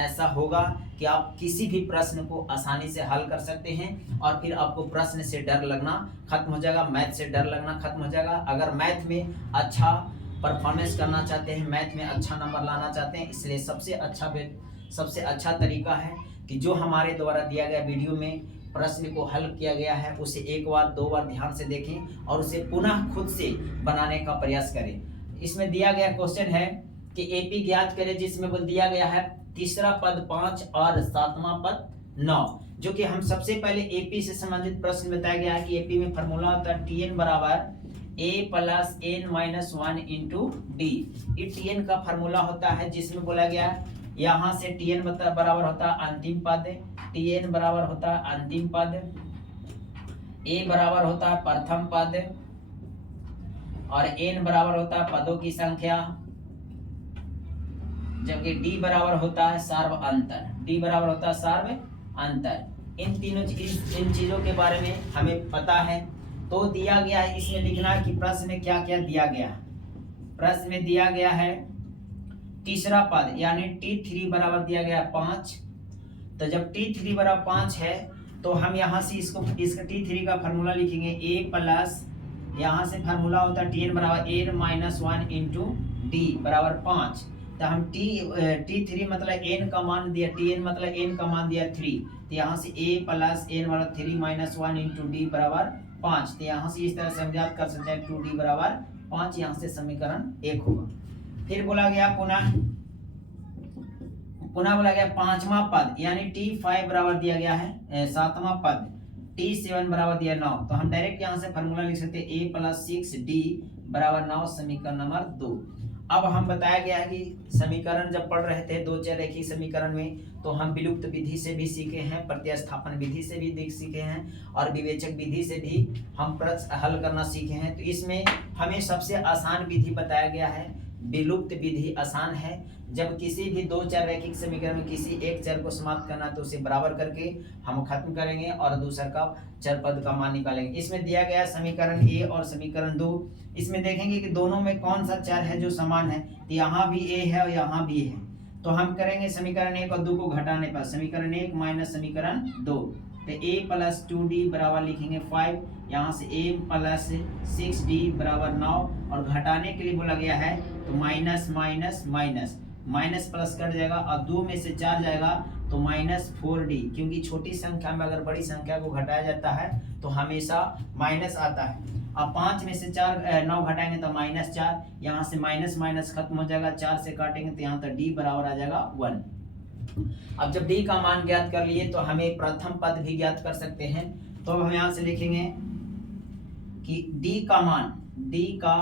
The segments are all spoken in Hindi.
ऐसा होगा कि आप किसी भी प्रश्न को आसानी से हल कर सकते हैं और फिर आपको प्रश्न से डर लगना खत्म हो जाएगा, मैथ से डर लगना खत्म हो जाएगा। अगर मैथ में अच्छा परफॉर्मेंस करना चाहते हैं, मैथ में अच्छा नंबर लाना चाहते हैं, इसलिए सबसे अच्छा तरीका है कि जो हमारे द्वारा दिया गया वीडियो में प्रश्न को हल किया गया है उसे एक बार दो बार ध्यान से देखें और उसे पुनः खुद से बनाने का प्रयास करें। इसमें दिया गया क्वेश्चन है कि एपी ज्ञात करें, जिसमें बोल दिया गया है तीसरा पद 5 और सातवां पद 9, जो कि हम सबसे पहले एपी से संबंधित प्रश्न बताया गया है कि एपी में फॉर्मूला होता है टीएन बराबर a plus n minus 1 into d. ये टीएन का फॉर्मूला होता है जिसमें बोला गया है यहाँ से टीएन बराबर होता है अंतिम पद, टीएन बराबर होता है अंतिम पद, ए बराबर होता है प्रथम पद और एन बराबर होता है पदों की संख्या, जबकि डी बराबर होता है सार्व अंतर। डी बराबर होता है सार्व अंतर। इन चीजों के बारे में हमें पता है। तो दिया गया है, इसमें लिखना है कि प्रश्न में क्या क्या दिया गया है। प्रश्न में दिया गया है तीसरा पद यानी T3 बराबर दिया गया 5। तो जब T3 बराबर 5 है तो हम यहाँ से इसका T3 का फार्मूला लिखेंगे a प्लस, यहाँ से फार्मूला होता है Tn बराबर एन माइनस 1 इंटू डी बराबर 5। तो हम T3 मतलब n का मान दिया, Tn मतलब n का मान दिया 3, तो यहाँ से a प्लस एन बराबर 3 माइनस 1 इंटू डी बराबर 5। तो यहाँ से इस तरह से हम याद कर सकते हैं 2d बराबर 5, यहाँ से समीकरण 1 होगा। फिर बोला गया पुनः बोला गया पांचवा पद यानी T5 बराबर दिया गया है सातवां पद, T7 बराबर दिया 9। तो हम डायरेक्ट यहाँ से फार्मूला लिख सकते हैं a प्लस 6d बराबर 9, समीकरण नंबर 2। अब हम बताया गया है कि समीकरण जब पढ़ रहे थे दो चर रेखीय समीकरण में, तो हम विलुप्त विधि से भी सीखे हैं, प्रतिस्थापन विधि से भी सीखे हैं और विवेचक विधि से भी हम प्रश्न हल करना सीखे हैं। तो इसमें हमें सबसे आसान विधि बताया गया है, विलुप्त विधि आसान है। जब किसी भी दो चर रैखिक समीकरण में किसी एक चर को समाप्त करना तो उसे बराबर करके हम खत्म करेंगे और दूसरा का चर पद का मान निकालेंगे। इसमें दिया गया समीकरण ए और समीकरण 2। इसमें देखेंगे कि दोनों में कौन सा चर है जो समान है, तो यहाँ भी ए है और यहाँ भी है। तो हम करेंगे समीकरण 1 और 2 को घटाने पर समीकरण 1 माइनस समीकरण 2, तो a प्लस 2d बराबर लिखेंगे 5, यहाँ से a प्लस 6d बराबर 9 और घटाने के लिए बोला गया है तो minus minus minus minus plus cut जाएगा और 2 में से 4 जाएगा तो माइनस 4d, क्योंकि छोटी संख्या में अगर बड़ी संख्या को घटाया जाता है तो हमेशा माइनस आता है। अब 5 में से 9 घटाएंगे तो माइनस 4, यहाँ से माइनस माइनस खत्म हो जाएगा, 4 से काटेंगे तो यहाँ तक d बराबर आ जाएगा 1। अब जब d का मान ज्ञात कर लिए तो हमें प्रथम पद भी ज्ञात कर सकते हैं। तो हम यहाँ से लिखेंगे कि d का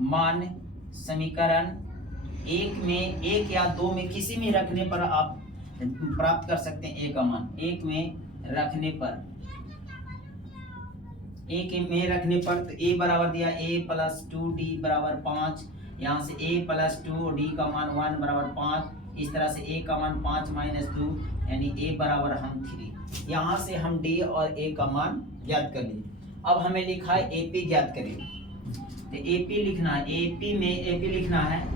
मान समीकरण 1 में 1 या 2 में किसी में रखने पर आप प्राप्त कर सकते हैं। a का मान 1 में रखने पर, 1 में रखने पर तो a बराबर दिया a प्लस 2d बराबर 5, यहाँ से a प्लस 2d का मान 1 बराबर 5, इस तरह से a का मान 5 माइनस 2 यानी a बराबर हम 3। यहाँ से हम d और a का मान ज्ञात कर लिए। अब हमें लिखा है AP ज्ञात करें, तो AP लिखना है, AP लिखना है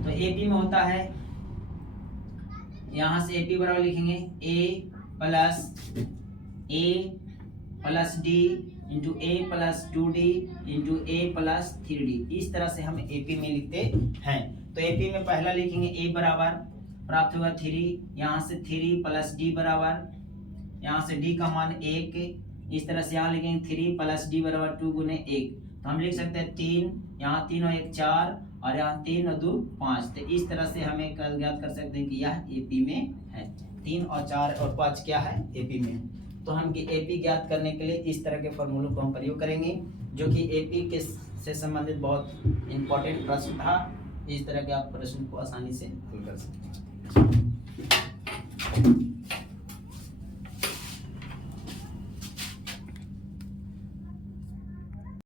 तो AP में होता है, यहाँ से AP बराबर लिखेंगे a plus d into a plus 2d into a plus 3d। इस तरह से हम AP में लिखते हैं। तो AP में पहला लिखेंगे a बराबर प्राप्त होगा 3, यहाँ से 3 प्लस d बराबर, यहाँ से d का मान 1, इस तरह से यहाँ लिखेंगे 3 प्लस d बराबर 2 गुने 1, तो हम लिख सकते हैं 3, यहाँ 3 और 1 4 और यहाँ 3 और 2 5। तो इस तरह से हमें कल ज्ञात कर सकते हैं कि यह AP में है, 3 और 4 और 5 क्या है AP में। तो हम AP ज्ञात करने के लिए इस तरह के फॉर्मूलों को हम प्रयोग करेंगे, जो कि AP के से संबंधित बहुत इंपॉर्टेंट प्रश्न था। इस तरह के आप प्रश्न को आसानी से हल कर सकते हैं।